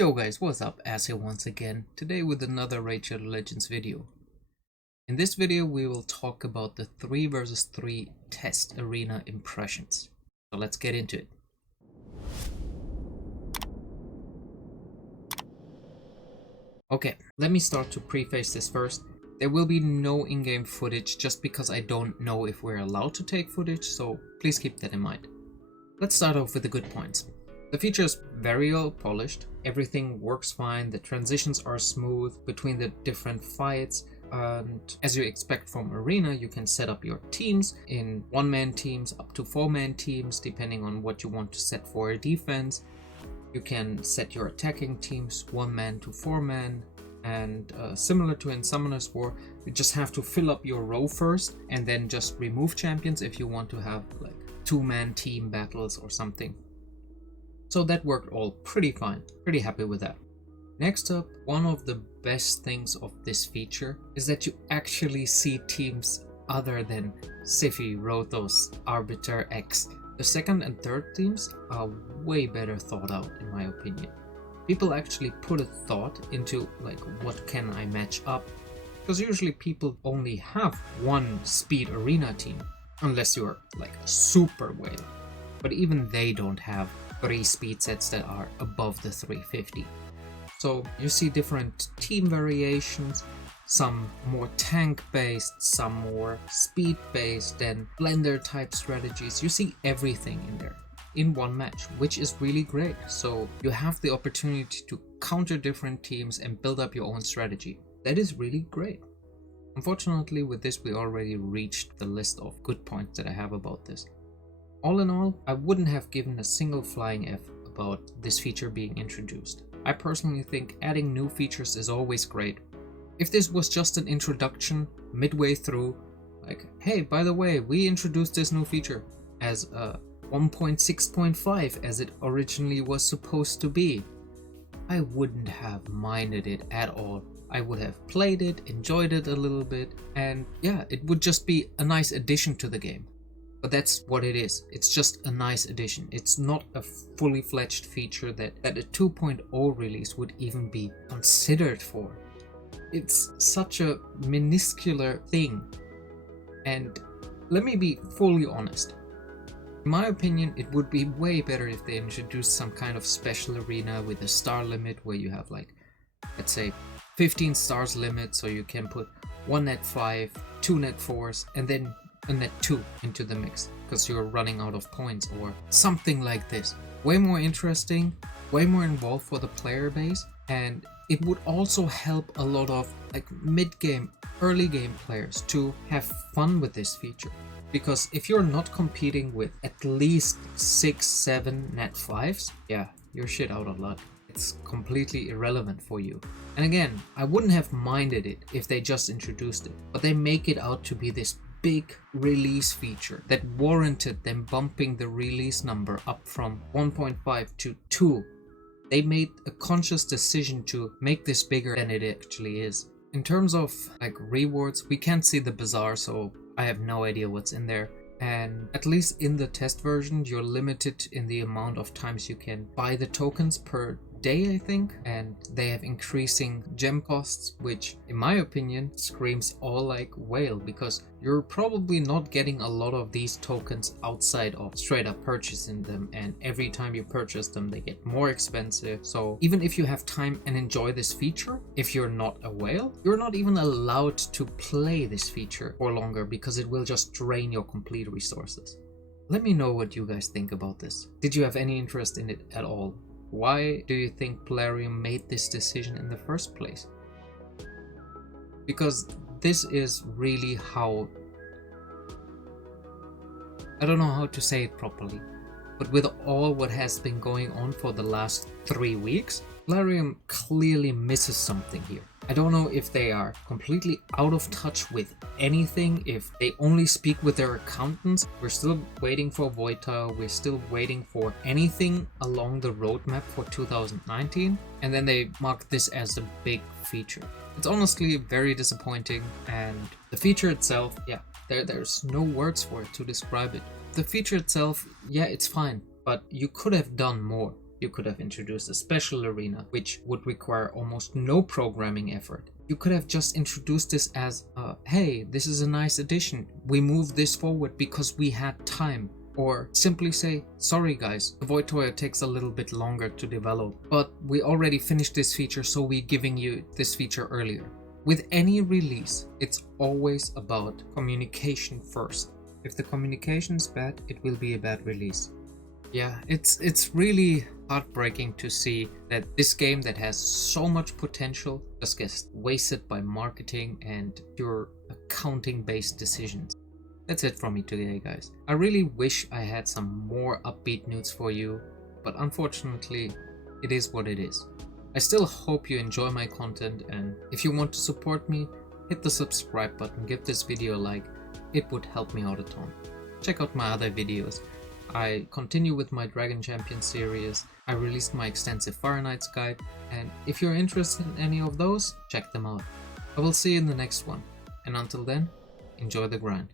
Yo guys, what's up? Az here once again, today with another Raid Shadow Legends video. In this video we will talk about the 3 versus 3 test arena impressions. So let's get into it. Okay, let me start to preface this first. There will be no in-game footage just because I don't know if we're allowed to take footage, so please keep that in mind. Let's start off with the good points. The feature is very well polished, everything works fine, the transitions are smooth between the different fights, and as you expect from Arena, you can set up your teams in 1-man teams up to 4-man teams depending on what you want to set for a defense. You can set your attacking teams 1-man to 4-man, and similar to in Summoner's War, you just have to fill up your row first and then just remove champions if you want to have like 2-man team battles or something. So that worked all pretty fine, pretty happy with that. Next up, one of the best things of this feature is that you actually see teams other than Siphi, Rothos, Arbiter, X. The second and third teams are way better thought out in my opinion. People actually put a thought into like what can I match up, because usually people only have one speed arena team, unless you're like a super whale. But even they don't have 3 speed sets that are above the 350. So you see different team variations, some more tank based, some more speed based, and blender type strategies. You see everything in there in one match, which is really great. So you have the opportunity to counter different teams and build up your own strategy. That is really great. Unfortunately, with this we already reached the list of good points that I have about this. All in all, I wouldn't have given a single flying F about this feature being introduced. I personally think adding new features is always great. If this was just an introduction midway through, like, hey, by the way, we introduced this new feature as a 1.6.5 as it originally was supposed to be, I wouldn't have minded it at all. I would have played it, enjoyed it a little bit, and yeah, it would just be a nice addition to the game. But that's what it is. It's just a nice addition. It's not a fully fledged feature that a 2.0 release would even be considered for. It's such a minuscule thing. And let me be fully honest. In my opinion, it would be way better if they introduced some kind of special arena with a star limit where you have like, let's say, 15 stars limit, so you can put 1 net 5, 2 net 4s, and then a net 2 into the mix because you're running out of points or something like this. Way more interesting, way more involved for the player base, and it would also help a lot of like mid-game, early game players to have fun with this feature. Because if you're not competing with at least 6, 7 net 5s, yeah, you're shit out of luck. It's completely irrelevant for you. And again, I wouldn't have minded it if they just introduced it, but they make it out to be this big release feature that warranted them bumping the release number up from 1.5 to 2. They made a conscious decision to make this bigger than it actually is. In terms of like rewards, we can't see the bazaar, so I have no idea what's in there. And at least in the test version, you're limited in the amount of times you can buy the tokens per day, I think, and they have increasing gem costs, which in my opinion screams all like whale, because you're probably not getting a lot of these tokens outside of straight up purchasing them, and every time you purchase them they get more expensive. So even if you have time and enjoy this feature, if you're not a whale, you're not even allowed to play this feature for longer because it will just drain your complete resources. Let me know what you guys think about this. Did you have any interest in it at all? Why do you think Plarium made this decision in the first place? Because this is really how... I don't know how to say it properly, but with all what has been going on for the last 3 weeks, Plarium clearly misses something here. I don't know if they are completely out of touch with anything, if they only speak with their accountants. We're still waiting for Voita, we're still waiting for anything along the roadmap for 2019, and then they mark this as a big feature. It's honestly very disappointing, and the feature itself, yeah, there's no words for it to describe it. The feature itself, yeah, it's fine, but you could have done more. You could have introduced a special arena, which would require almost no programming effort. You could have just introduced this as, hey, this is a nice addition. We moved this forward because we had time. Or simply say, sorry guys, the Void Toya takes a little bit longer to develop, but we already finished this feature, so we're giving you this feature earlier. With any release, it's always about communication first. If the communication is bad, it will be a bad release. Yeah, it's really heartbreaking to see that this game that has so much potential just gets wasted by marketing and pure accounting-based decisions. That's it from me today, guys. I really wish I had some more upbeat news for you, but unfortunately, it is what it is. I still hope you enjoy my content, and if you want to support me, hit the subscribe button, give this video a like, it would help me out a ton. Check out my other videos. I continue with my Dragon Champion series, I released my extensive Fire Knights guide, and if you're interested in any of those, check them out. I will see you in the next one, and until then, enjoy the grind.